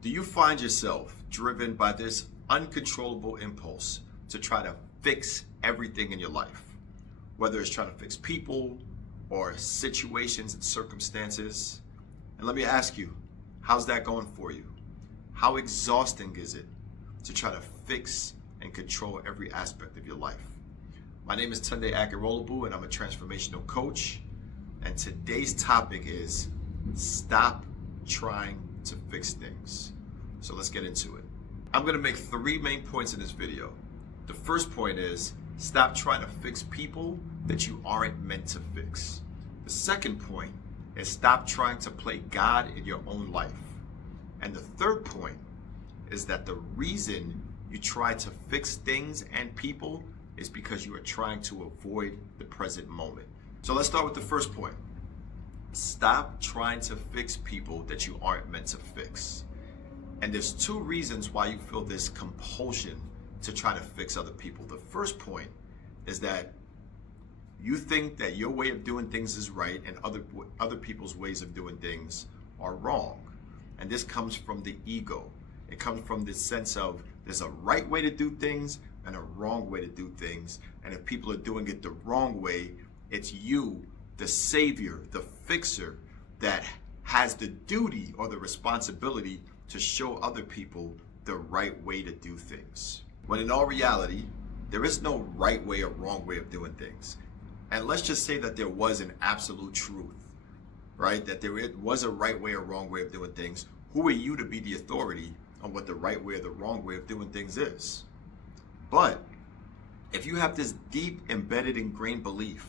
Do you find yourself driven by this uncontrollable impulse to try to fix everything in your life? Whether it's trying to fix people or situations and circumstances. And let me ask you, how's that going for you? How exhausting is it to try to fix and control every aspect of your life? My name is Tunde Akirolabu and I'm a transformational coach. And today's topic is stop trying to fix things. So let's get into it. I'm going to make three main points in this video. The first point is stop trying to fix people that you aren't meant to fix. The second point is stop trying to play God in your own life. And the third point is that the reason you try to fix things and people is because you are trying to avoid the present moment. So let's start with the first point. Stop trying to fix people that you aren't meant to fix. And there's two reasons why you feel this compulsion to try to fix other people. The first point is that you think that your way of doing things is right and other people's ways of doing things are wrong. And this comes from the ego. It comes from this sense of there's a right way to do things and a wrong way to do things. And if people are doing it the wrong way, it's you, the savior, the fixer, that has the duty or the responsibility to show other people the right way to do things. When in all reality, there is no right way or wrong way of doing things. And let's just say that there was an absolute truth, right? That there was a right way or wrong way of doing things. Who are you to be the authority on what the right way or the wrong way of doing things is? But if you have this deep embedded ingrained belief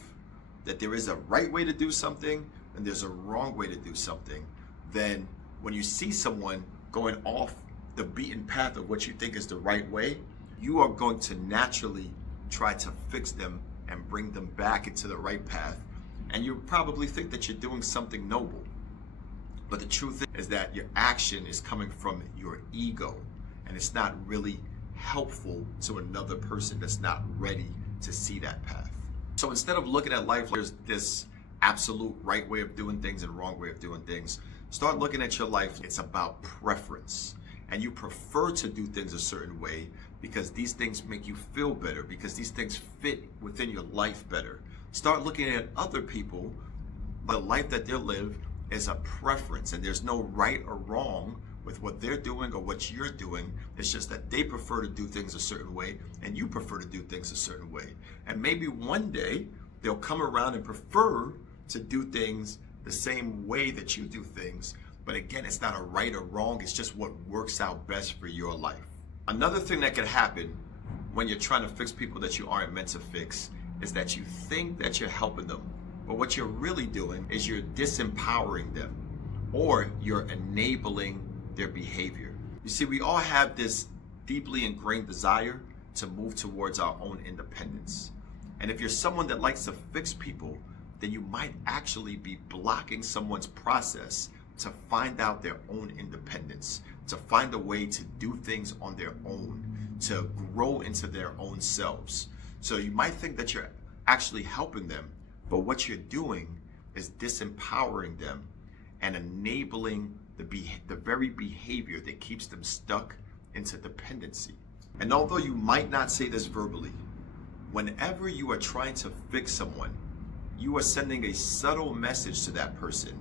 that there is a right way to do something and there's a wrong way to do something, then when you see someone going off the beaten path of what you think is the right way, you are going to naturally try to fix them and bring them back into the right path. And you probably think that you're doing something noble. But the truth is that your action is coming from your ego, and it's not really helpful to another person that's not ready to see that path. So instead of looking at life, there's this absolute right way of doing things and wrong way of doing things. Start looking at your life. It's about preference. And you prefer to do things a certain way because these things make you feel better, because these things fit within your life better. Start looking at other people. The life that they live is a preference, and there's no right or wrong with what they're doing or what you're doing. It's just that they prefer to do things a certain way and you prefer to do things a certain way. And maybe one day they'll come around and prefer to do things the same way that you do things. But again, it's not a right or wrong. It's just what works out best for your life. Another thing that could happen when you're trying to fix people that you aren't meant to fix is that you think that you're helping them. But what you're really doing is you're disempowering them, or you're enabling their behavior. You see, we all have this deeply ingrained desire to move towards our own independence. And if you're someone that likes to fix people, then you might actually be blocking someone's process to find out their own independence, to find a way to do things on their own, to grow into their own selves. So you might think that you're actually helping them, but what you're doing is disempowering them and enabling the very behavior that keeps them stuck into dependency. And although you might not say this verbally, whenever you are trying to fix someone, you are sending a subtle message to that person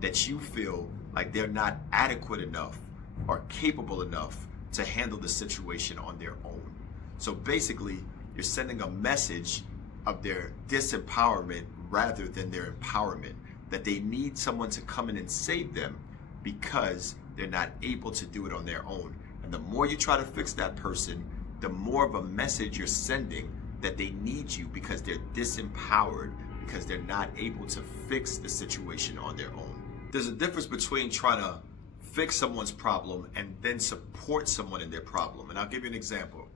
that you feel like they're not adequate enough or capable enough to handle the situation on their own. So basically, you're sending a message of their disempowerment rather than their empowerment, that they need someone to come in and save them because they're not able to do it on their own. And the more you try to fix that person, the more of a message you're sending that they need you because they're disempowered, because they're not able to fix the situation on their own. There's a difference between trying to fix someone's problem and then support someone in their problem. And I'll give you an example.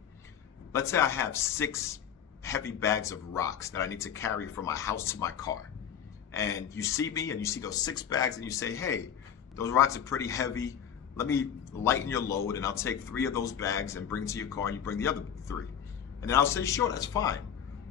Let's say I have 6 heavy bags of rocks that I need to carry from my house to my car. And you see me and you see those 6 bags and you say, hey, those rocks are pretty heavy. Let me lighten your load and I'll take 3 of those bags and bring it to your car and you bring the other 3. And then I'll say, sure, that's fine.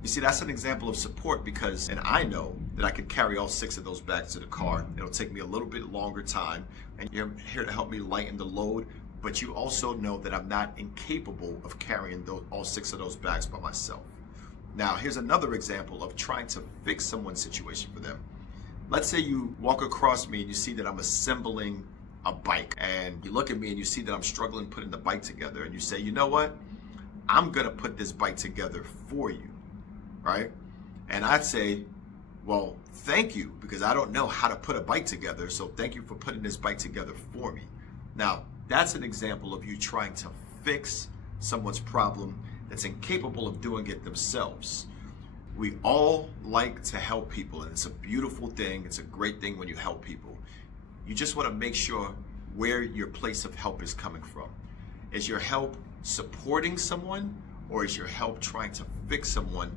You see, that's an example of support because, and I know that I could carry all 6 of those bags to the car. It'll take me a little bit longer time, and you're here to help me lighten the load, but you also know that I'm not incapable of carrying all 6 of those bags by myself. Now, here's another example of trying to fix someone's situation for them. Let's say you walk across me and you see that I'm assembling a bike, and you look at me and you see that I'm struggling putting the bike together, and you say, you know what? I'm gonna put this bike together for you, right? And I'd say, well, thank you, because I don't know how to put a bike together, so thank you for putting this bike together for me. Now, that's an example of you trying to fix someone's problem that's incapable of doing it themselves. We all like to help people, and it's a beautiful thing. It's a great thing when you help people. You just want to make sure where your place of help is coming from. Is your help supporting someone, or is your help trying to fix someone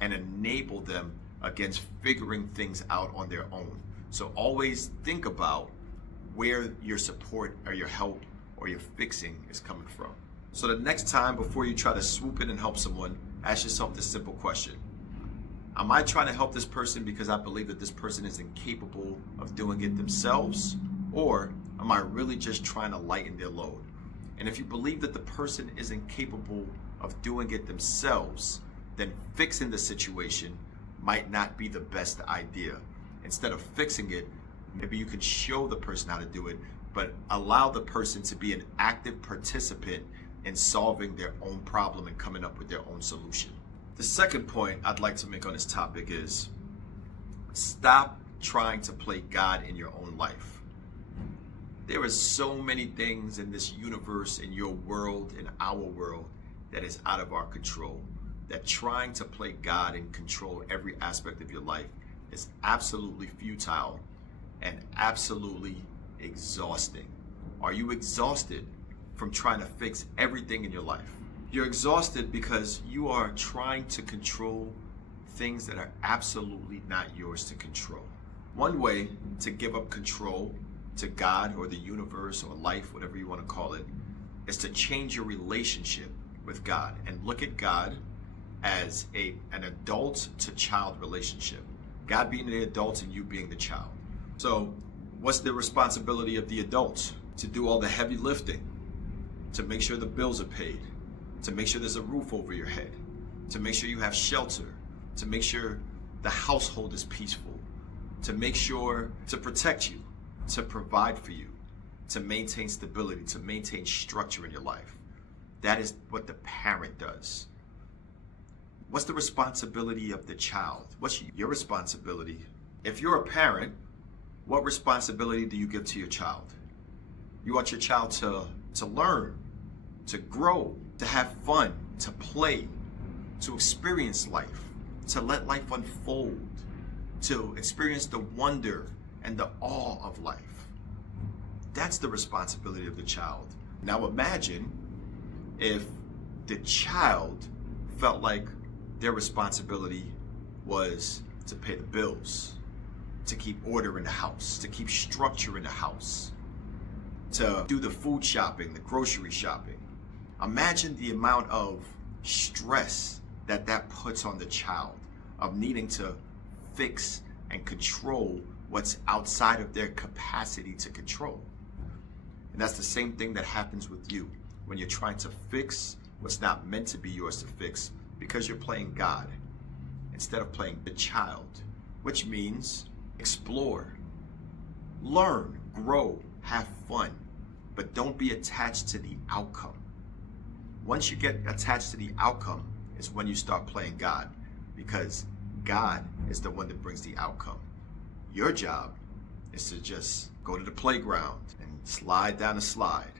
and enable them against figuring things out on their own? So always think about where your support or your help or your fixing is coming from. So the next time before you try to swoop in and help someone, ask yourself this simple question. Am I trying to help this person because I believe that this person is incapable of doing it themselves? Or am I really just trying to lighten their load? And if you believe that the person is incapable of doing it themselves, then fixing the situation might not be the best idea. Instead of fixing it, maybe you can show the person how to do it, but allow the person to be an active participant in solving their own problem and coming up with their own solution. The second point I'd like to make on this topic is stop trying to play God in your own life. There are so many things in this universe, in your world, in our world, that is out of our control. That trying to play God and control every aspect of your life is absolutely futile and absolutely exhausting. Are you exhausted from trying to fix everything in your life? You're exhausted because you are trying to control things that are absolutely not yours to control. One way to give up control to God or the universe or life, whatever you want to call it, is to change your relationship with God and look at God as an adult to child relationship. God being the adult and you being the child. So what's the responsibility of the adult? To do all the heavy lifting, to make sure the bills are paid, to make sure there's a roof over your head, to make sure you have shelter, to make sure the household is peaceful, to make sure to protect you, to provide for you, to maintain stability, to maintain structure in your life. That is what the parent does. What's the responsibility of the child? What's your responsibility? If you're a parent, what responsibility do you give to your child? You want your child to learn, to grow, to have fun, to play, to experience life, to let life unfold, to experience the wonder and the awe of life. That's the responsibility of the child. Now imagine if the child felt like their responsibility was to pay the bills, to keep order in the house, to keep structure in the house, to do the food shopping, the grocery shopping. Imagine the amount of stress that puts on the child of needing to fix and control what's outside of their capacity to control. And that's the same thing that happens with you when you're trying to fix what's not meant to be yours to fix because you're playing God instead of playing the child, which means explore, learn, grow, have fun, but don't be attached to the outcome. Once you get attached to the outcome is when you start playing God, because God is the one that brings the outcome. Your job is to just go to the playground and slide down the slide,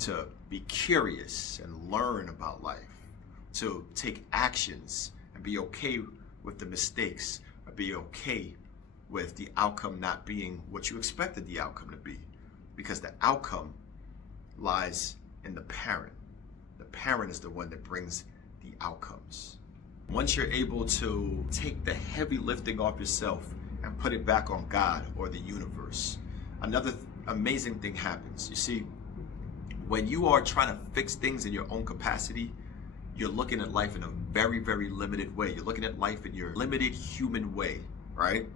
to be curious and learn about life, to take actions and be okay with the mistakes, or be okay with the outcome not being what you expected the outcome to be, because the outcome lies in the parent. The parent is the one that brings the outcomes. Once you're able to take the heavy lifting off yourself and put it back on God or the universe, another amazing thing happens. You see, when you are trying to fix things in your own capacity, you're looking at life in a very, very limited way. You're looking at life in your limited human way. right?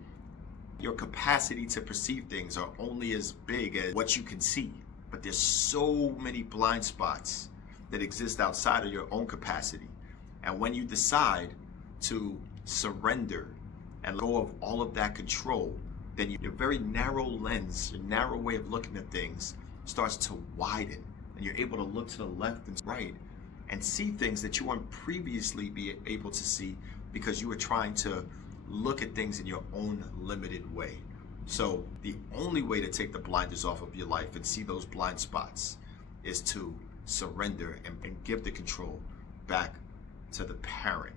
Your capacity to perceive things are only as big as what you can see. But there's so many blind spots that exist outside of your own capacity. And when you decide to surrender and let go of all of that control, then your very narrow lens, your narrow way of looking at things starts to widen. And you're able to look to the left and right and see things that you weren't previously be able to see because you were trying to look at things in your own limited way. So the only way to take the blinders off of your life and see those blind spots is to surrender and give the control back to the parent.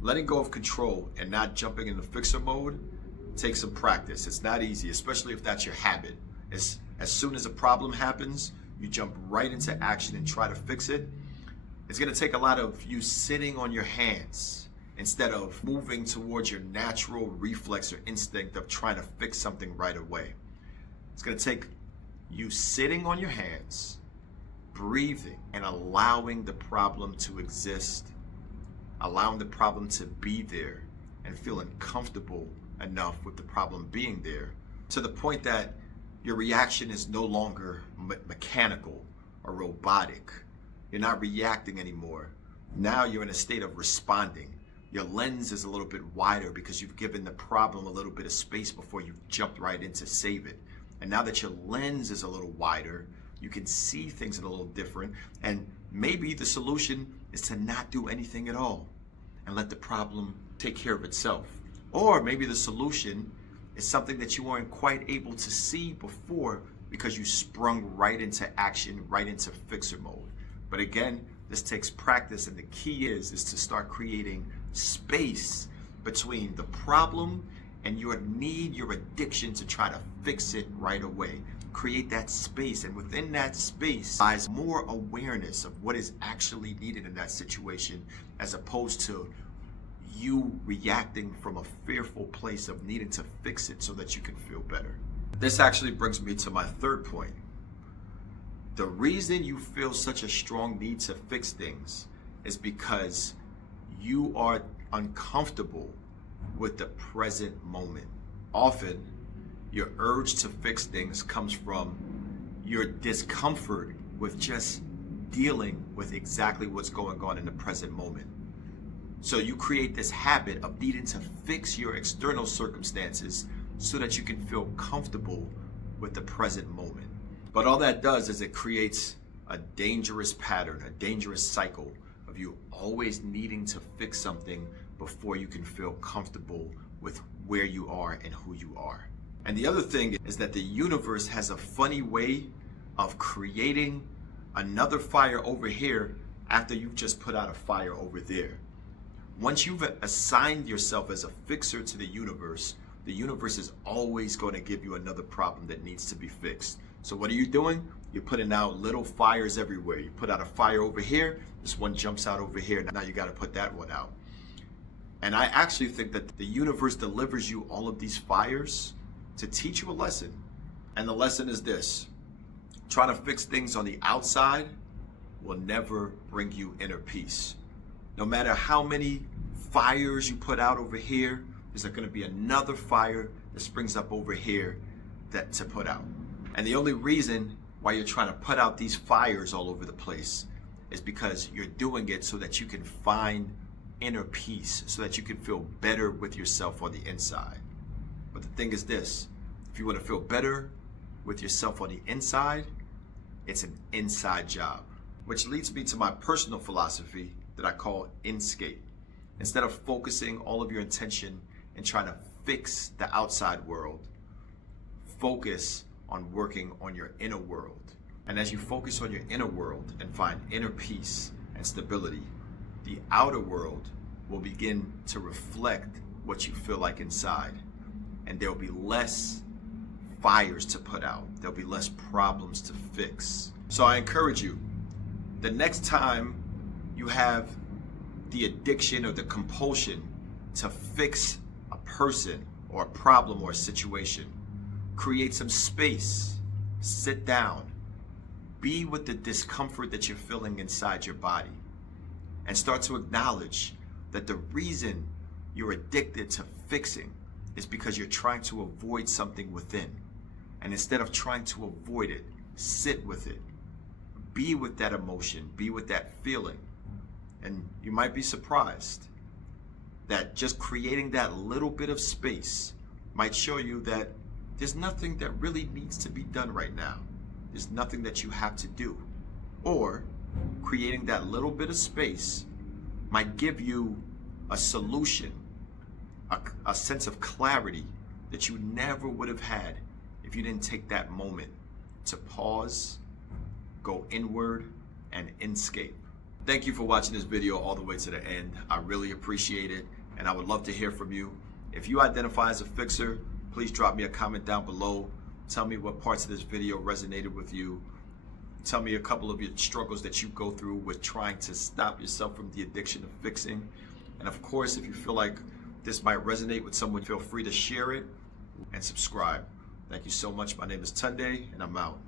Letting go of control and not jumping into fixer mode takes some practice. It's not easy, especially if that's your habit. As soon as a problem happens, you jump right into action and try to fix it. It's going to take a lot of you sitting on your hands instead of moving towards your natural reflex or instinct of trying to fix something right away. It's going to take you sitting on your hands, breathing, and allowing the problem to exist, allowing the problem to be there, and feeling comfortable enough with the problem being there to the point that your reaction is no longer mechanical or robotic. You're not reacting anymore. Now you're in a state of responding. Your lens is a little bit wider because you've given the problem a little bit of space before you jumped right in to save it. And now that your lens is a little wider, you can see things a little different. And maybe the solution is to not do anything at all and let the problem take care of itself. Or maybe the solution is something that you weren't quite able to see before because you sprung right into action, right into fixer mode. But again, this takes practice, and the key is to start creating space between the problem and your need, your addiction to try to fix it right away. Create that space, and within that space lies more awareness of what is actually needed in that situation, as opposed to you reacting from a fearful place of needing to fix it so that you can feel better. This actually brings me to my third point. The reason you feel such a strong need to fix things is because you are uncomfortable with the present moment. Often, your urge to fix things comes from your discomfort with just dealing with exactly what's going on in the present moment. So you create this habit of needing to fix your external circumstances so that you can feel comfortable with the present moment. But all that does is it creates a dangerous pattern, a dangerous cycle of you always needing to fix something before you can feel comfortable with where you are and who you are. And the other thing is that the universe has a funny way of creating another fire over here after you've just put out a fire over there. Once you've assigned yourself as a fixer to the universe is always going to give you another problem that needs to be fixed. So what are you doing? You're putting out little fires everywhere. You put out a fire over here, this one jumps out over here. Now you got to put that one out. And I actually think that the universe delivers you all of these fires to teach you a lesson. And the lesson is this: trying to fix things on the outside will never bring you inner peace. No matter how many fires you put out over here, there's going to be another fire that springs up over here to put out. And the only reason why you're trying to put out these fires all over the place is because you're doing it so that you can find inner peace, so that you can feel better with yourself on the inside. But the thing is this: if you want to feel better with yourself on the inside, it's an inside job. Which leads me to my personal philosophy that I call inscape. Instead of focusing all of your attention and trying to fix the outside world, focus on working on your inner world. And as you focus on your inner world and find inner peace and stability, the outer world will begin to reflect what you feel like inside. And there'll be less fires to put out. There'll be less problems to fix. So I encourage you, the next time you have the addiction or the compulsion to fix a person or a problem or a situation, create some space, sit down, be with the discomfort that you're feeling inside your body, and start to acknowledge that the reason you're addicted to fixing is because you're trying to avoid something within. And instead of trying to avoid it, sit with it. Be with that emotion, be with that feeling. And you might be surprised that just creating that little bit of space might show you that there's nothing that really needs to be done right now. There's nothing that you have to do. Or creating that little bit of space might give you a solution, a sense of clarity that you never would have had if you didn't take that moment to pause, go inward, and inscape. Thank you for watching this video all the way to the end. I really appreciate it, and I would love to hear from you. If you identify as a fixer, please drop me a comment down below. Tell me what parts of this video resonated with you. Tell me a couple of your struggles that you go through with trying to stop yourself from the addiction of fixing. And of course, if you feel like this might resonate with someone, feel free to share it and subscribe. Thank you so much. My name is Tunde, and I'm out.